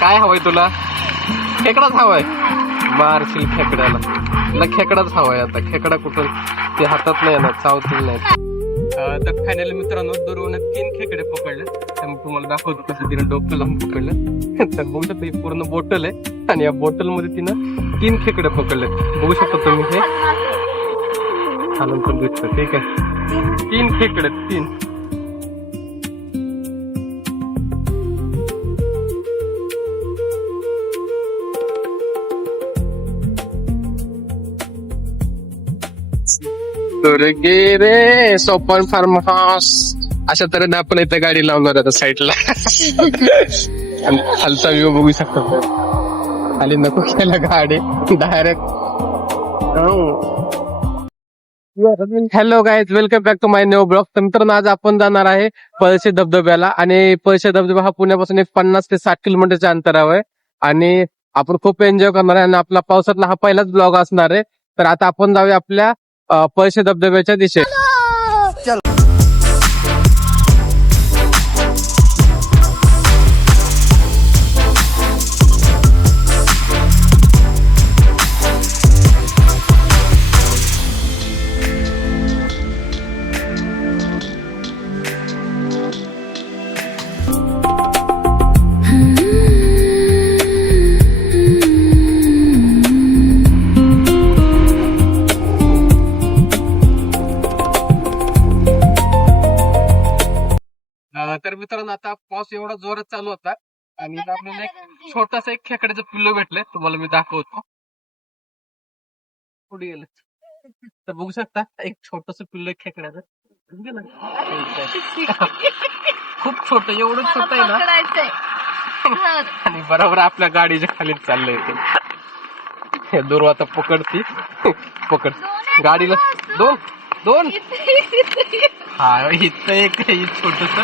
काय हवंय तुला? खेकडाच हवाय. मारशील खेकड्याला. तुला खेकडाच हवाय. आता खेकडा कुठून ते हातात नाही येणार, चावतील नाही. तर फायनली मित्रांनो दुर्वाने 3 खेकडे पकडले. तर मी तुम्हाला दाखवतो कसं तिने डोकं लावून पकडलं. तर बघू शकता ही पूर्ण बॉटल आहे आणि या बॉटल मध्ये तिनं 3 खेकडे पकडले. बघू शकता तुम्ही हे खालून पण दिसतं. ठीक आहे, 3 खेकडे 3. रे सोपन फार्म हाऊस अशा तऱ्हेने आपण इथे गाडी लावणार आता साईडला. खालचा व्ह्यू बघू शकतो. खाली नको केलं गाडी direct. Hello guys, welcome back to my new blog. तर मित्रांनो आज आपण जाणार आहे पळशी धबधब्याला. आणि पळशी धबधबा हा पुण्यापासून एक 50 ते 60 किलोमीटरच्या अंतरावर आहे. आणि आपण खूप एन्जॉय करणार आहे आणि आपला पावसातला हा पहिलाच ब्लॉग असणार आहे. तर आता आपण जाऊया आपल्या पळशी धबधब्याच्या दिशेत. तर मित्रांनो आता पाऊस एवढा जोरात चालू होता आणि आपल्याला एक छोटासा एक खेकड्याचं पिल्लू भेटलंय. तुम्हाला मी दाखवतो. कुठे गेलं तर बघू शकता, एक छोटस पिल्लू खेकड्याचं. खूप छोट, एवढं छोट आहे ना. आणि बरोबर आपल्या गाडीच्या खाली चाललंय ते. दूर आता पकडती. पकड गाडीला. दोन दोन हा इथं एक छोटस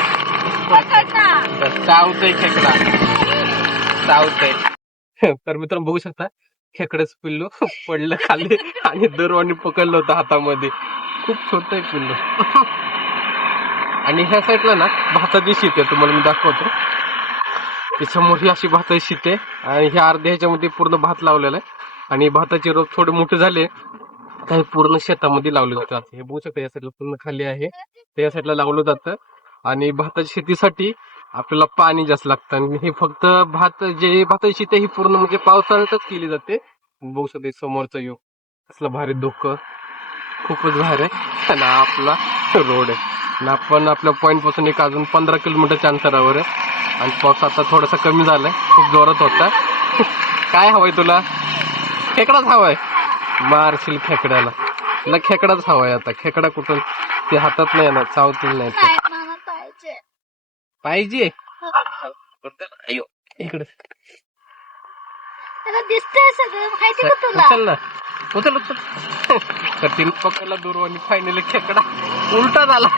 चावतंय खेकडा, चावतंय. तर मित्रांनो बघू शकता खेकड्याचं पिल्लू पडलं खाली आणि दुर्वाने पकडलं होतं हातामध्ये. खूप छोट आहे पिल्लू. आणि ह्या साईडला ना भाताची शीत आहे, तुम्हाला मी दाखवतो. समोर ही अशी भाताची शीत आहे आणि ह्या अर्ध्या ह्याच्यामध्ये पूर्ण भात लावलेला आहे. आणि भाताचे रोप थोडे मोठे झाले काही पूर्ण शेतामध्ये लावले जातात. हे बघू शकता या साईडला पूर्ण खाली आहे, ते या साईडला लावलं जातं. आणि भाताच्या शेतीसाठी आपल्याला पाणी जास्त लागतं. आणि हे फक्त भाताची शेती ही पूर्ण म्हणजे पावसाळ्यातच केली जाते. बघू शकता समोरचं येऊ कसलं भारी धुकं, खूपच भारी आहे. आणि आपला रोड आहे आणि आपण आपल्या पॉइंट पासून एक अजून 15 किलोमीटरच्या अंतरावर आहे. आणि पाऊस आता थोडासा कमी झालाय, खूप जोरात होता. काय हवंय तुला? खेकडाच हवाय. मारशील खेकड्याला. तुला खेकडाच हवाय. आता खेकडा कुठून ते हातात नाही येणार, चावतील नाही. पाहिजे इकडे दिसतंय सगळं माहिती का तुला? उचल ना, उचल उचल. तर तिने पकडला दुर्वानी. फायनली खेकडा उलटा झाला.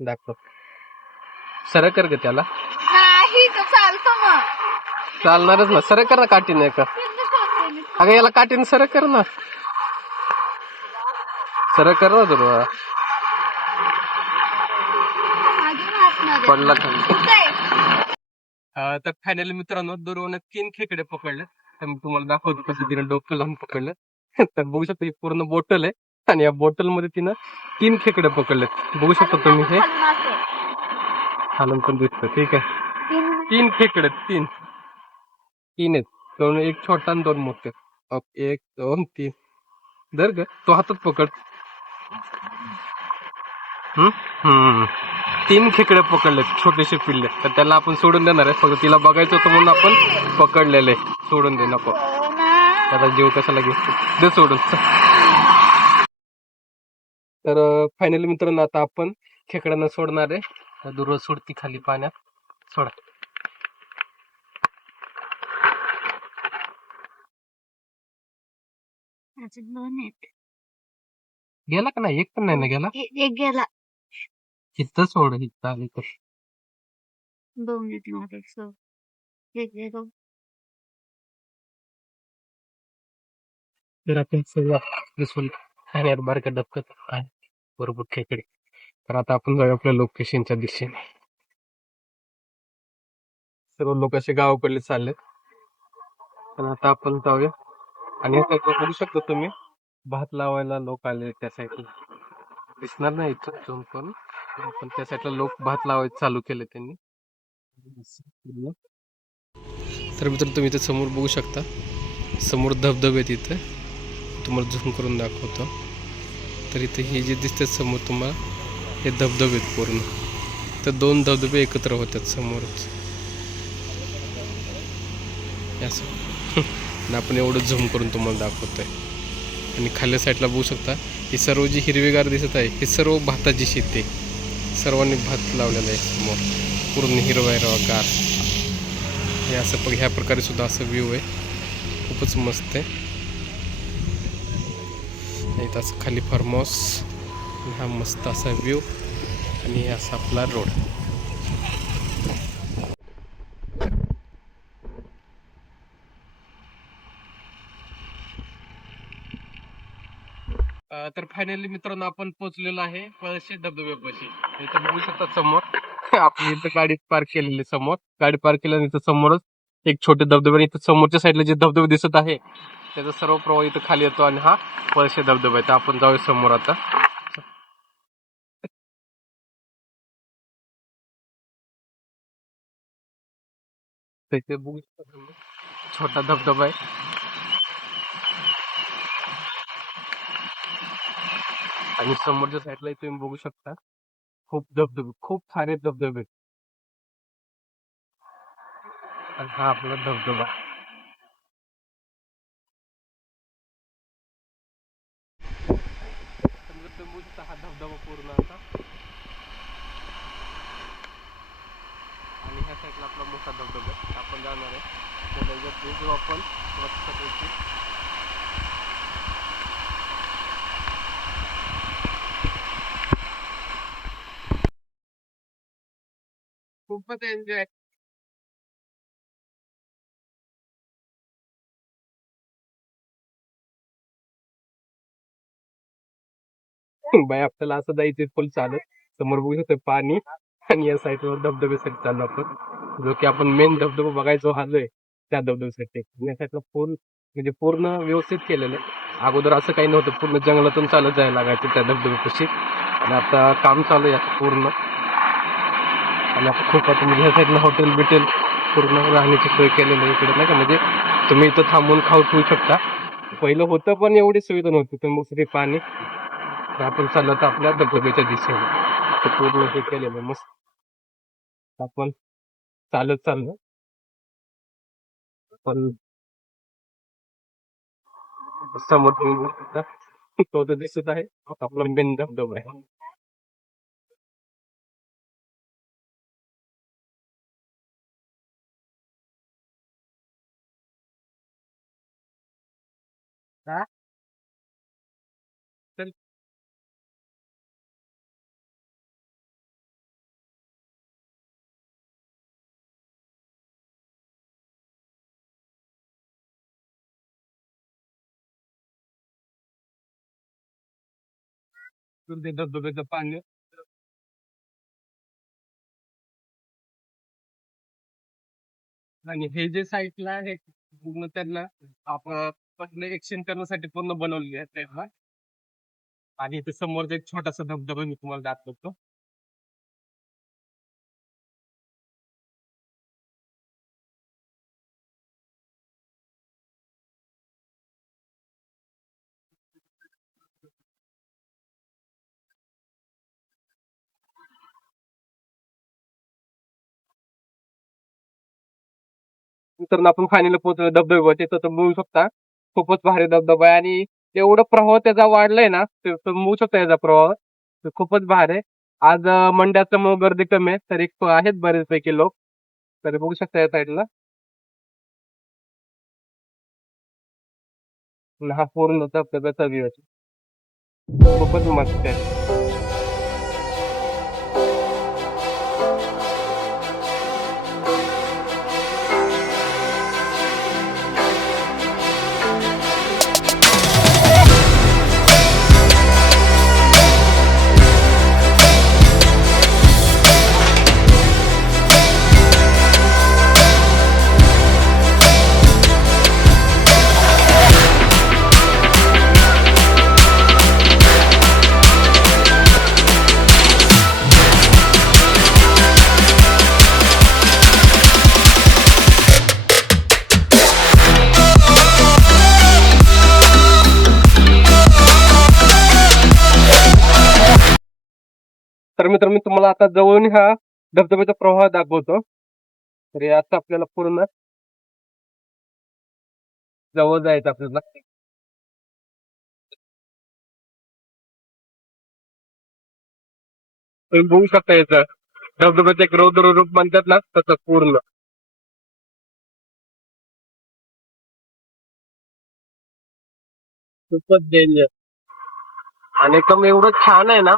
दाखव. सरळ कर ग त्याला. नाही तर चालतो मग. चालणारच ना. सरळ कर ना काठीने का. अगं याला काठीने सरळ कर ना. सरळ कर ना दुर्वा. पडला खाली. तर फायनली मित्रांनो दुर्वाने 3 खेकडे पकडले. तर मी तुम्हाला दाखवतो कसं तिने डोकं लावून पकडलं. तर बघू शकता ही पूर्ण बॉटल आहे आणि या बॉटल मध्ये तिनं 3 खेकडे पकडले. बघू शकता तुम्ही हे खालून पण दिसतं. ठीक आहे, 3 खेकडे 3 आहेत. दोन, एक छोटा आणि 2 मोठे. 1 2 3. धर ग, तो हातात पकड. 3 खेकडे पकडले, छोटेसे पिल्ले. तर त्याला आपण सोडून देणार आहे, फक्त तिला बघायचं होतं म्हणून आपण पकडलेले. सोडून दे, नको. त्याचा जीव कशाला घेतो, दे सोडून. तर फायनली मित्रांनो आता आपण खेकड्यांना सोडणार आहे. दूर सोडती खाली पाण्यात. सोडा. गेला का नाही? एक पण नाही ना गेला. एक गेला. इथं सोड, इथं आली तर. दोन येते माझे सो. एक गेलो. तर आपण सगळं आणि बारका डबकत बरोबर खेकडे. तर आता आपण जाऊ आपल्या लोकेशनच्या दिशेने. सर्व लोक असे गावाकडले चालले. पण आता आपण जाऊया. आणि आता इथं बघू शकता तुम्ही भात लावायला लोक आले त्या साईडला. दिसणार नाही इथं झूम करून, पण त्या साईडला लोक भात लावायला चालू केले त्यांनी. तर मित्र तुम्ही इथे समोर बघू शकता, समोर धबधबे आहेत. इथं तुम्हाला झूम करून दाखवतो. तर इथे हे जे दिसतात समोर तुम्हाला, हे धबधबे आहेत पूर्ण. तर 2 धबधबे एकत्र होतात समोरच असं. आणि आपण एवढं झूम करून तुम्हाला दाखवतोय. आणि खाल्ल्या साईडला बघू शकता, ही सर्व जी हिरवीगार दिसत आहे हे सर्व भाताची शेती आहे. सर्वांनी भात लावलेला आहे समोर, पूर्ण हिरवा हिरवा गार. हे असं ह्या प्रकारे सुद्धा असं व्ह्यू आहे, खूपच मस्त आहे. इथं असं खाली फार्म हाऊस, हा मस्त असा व्ह्यू, आणि असा आपला रोड. तर फायनली मित्रांनो आपण पोहोचलेलो आहे पळशी धबधब्यापाशी. इथं बघू शकता समोर आपली इथं गाडी पार्क केलेली, समोर गाडी पार्क केल्याने इथं समोरच एक छोटे धबधबे. इथं समोरच्या साईडला जे धबधबे दिसत आहे त्याचा सर्व प्रवाह इथं खाली येतो, आणि हा पळशी धबधबा आहे. तर आपण जाऊया समोर आता. इथे बघू शकता छोटा धबधबा आहे. आणि समोरच्या साईडला तुम्ही बघू शकता खूप धबधबे, खूप सारे धबधबे. आणि हा आपला धबधबा. समजा तुम्ही बघू शकता हा धबधबा पूर्ण असा. आणि ह्या साईडला आपला मोठा धबधबा आहे. आपण जाणार आहे त्याला जो आपण मस्तपैकी खूपच एन्जॉय. बाय आपल्याला असं जायचं फुल चालत. समोर बघू शकतो पाणी, आणि या साईडवर धबधब्यासाठी चाललो आपण, जो की आपण मेन धबधबा बघायचो आलोय त्या धबधब्यासाठी. या साईडला फुल म्हणजे पूर्ण व्यवस्थित केलेलं आहे. अगोदर असं काही नव्हतं, पूर्ण जंगलातून चालत जायला लागायचं त्या धबधब्यापाशी. आणि आता काम चालू आहे पूर्ण. आणि आता खूप आता म्हणजे ह्या साईडला हॉटेल बिटेल पूर्ण राहण्याची सोय केलेली आहे इकडे, नाही का. म्हणजे तुम्ही इथं थांबून खाऊ पिऊ शकता. पहिलं होतं पण एवढी सुविधा नव्हती, तर मग पाणी. तर आपण चाललो तर आपल्या धबधब्याच्या दिशेने, ते पूर्ण हे केलेलं मस्त. आपण चालत चाललो, पण समोर तुम्ही बघू शकता, तो तर दिसत आहे आपला मेन धबधबा आहे. हा? तर ते धबधब्याचं पाणी. आणि हे जे साईडला आहे पूर्ण त्यांना आपण पहिले एक्सचेंज करण्यासाठी पूर्ण बनवलेली आहे तेव्हा. आणि इथे समोर एक छोटासा धबधबा मी तुम्हाला दाखवतो. नंतर आपण फायनल पोहोचलो धबधबा. तिथं तर बघू शकता खूपच भारी धबधबा आहे, आणि एवढं प्रवाह त्याचा वाढलाय ना, ते तुम्ही बघू शकता याचा प्रवाह. ते खूपच भारी आहे. आज मंड्याचं मग गर्दी कमी आहे, तर एक आहेत बरेचपैकी लोक. तर बघू शकता या साईडला हा पूर्ण धबधब्याचा व्ह्यू आहे. खूपच मस्त आहे. तर मित्रांनो, मी तुम्हाला आता जवळून हा धबधब्याचा प्रवाह दाखवतो. तर यात आपल्याला पूर्ण जवळ जायचं आपल्याला. तुम्ही बघू शकता याचं धबधब्याचं एक रौद्र रूप म्हणतात ना, तसं पूर्ण खूपच डेंजर. आणि एकदम एवढं छान आहे ना,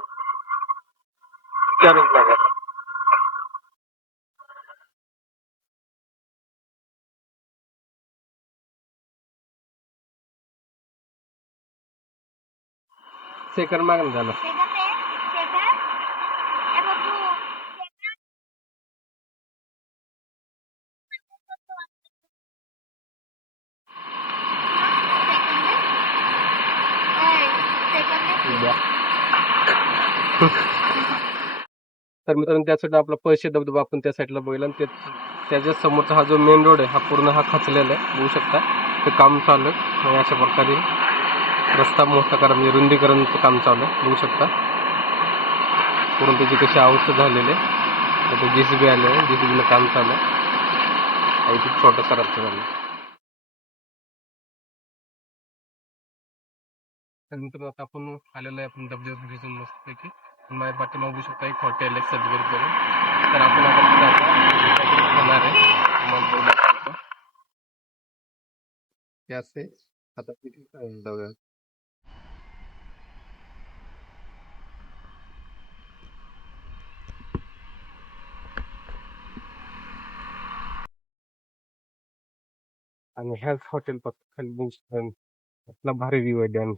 विचारूच नका. सेकंड मागणं झालं. तर मित्रांनो, त्या साईडला आपला पळशी धबधबा आपण त्या साईडला बघितला आणि त्याच्या समोरचा हा जो मेन रोड आहे हा पूर्ण हा खचलेला आहे. बघू शकता ते काम चालू आहे. आणि अशा प्रकारे रस्ता मोठा करा म्हणजे रुंदीकरणाचं काम चालू आहे. बघू शकता पूर्ण त्याची कशी अवस्था झालेली आहे. आता JCB आले आहे, JCBला काम चालू आहे आणि ते छोटं करायचं झालं. तर मित्रांनो, आता आपण आलेलो आहे आपण धबधब्यापासून मस्तपैकी. माझ्या पाठीमागे बघू शकता एक हॉटेल आहे सदगीर करून. तर आपण आता तिथे काहीतरी खाणार आहे. मग बघू शकतो ते असे आता तिथे जाऊया. आणि ह्याच हॉटेल पासून खाली बघू शकता आपला भारी व्ह्यू आहे डॅम.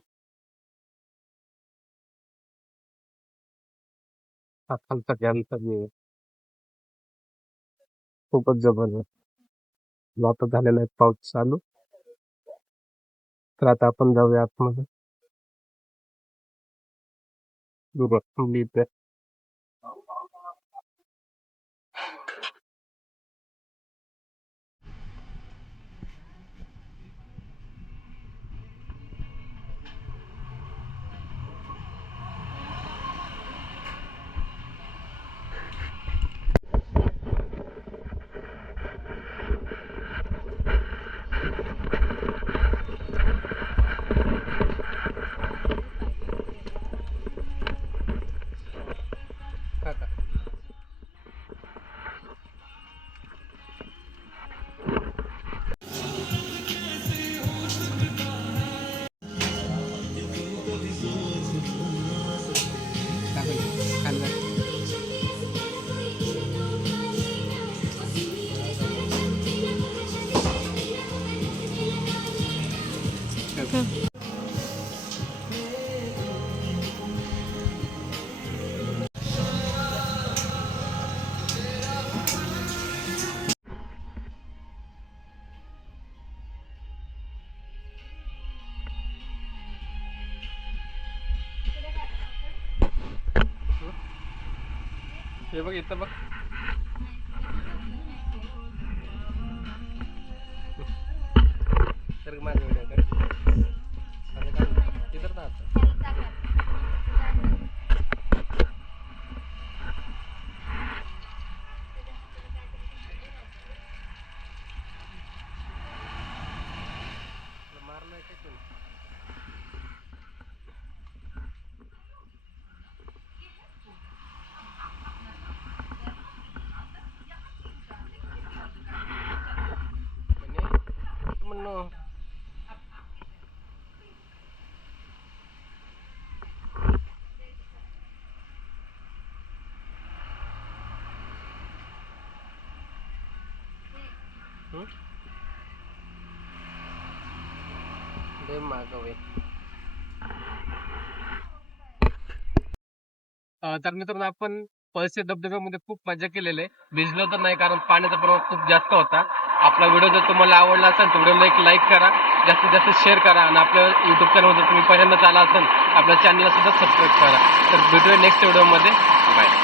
हा खालचा डॅमचा व्ह्यू आहे खूपच जबरदस्त. आता झालेला आहे पाऊस चालू. तर आता आपण जाऊया आतमध्ये. बघू थांबली इथे. काका खाल्लं. हे बघ इथं बघ. तर माझ्या व्हिडिओ कर. इधर ना आता मारलंय काय तुम्ही? म्हणून लय मागं आहे. तर मित्रांनो, आपण पळशी धबधब्यामध्ये खूप मजा केलेली आहे. भिजलो तर नाही कारण पाण्याचा प्रवाह खूप जास्त होता. आपला व्हिडिओ जर तुम्हाला आवडला असेल तर व्हिडिओला एक लाईक करा, जास्तीत जास्त शेअर करा आणि आपल्या युट्यूब चॅनल जर तुम्ही पहिल्यांदाच आला असेल आपल्या चॅनलला सुद्धा सबस्क्राईब करा. तर भेटूया नेक्स्ट व्हिडिओमध्ये. बाय.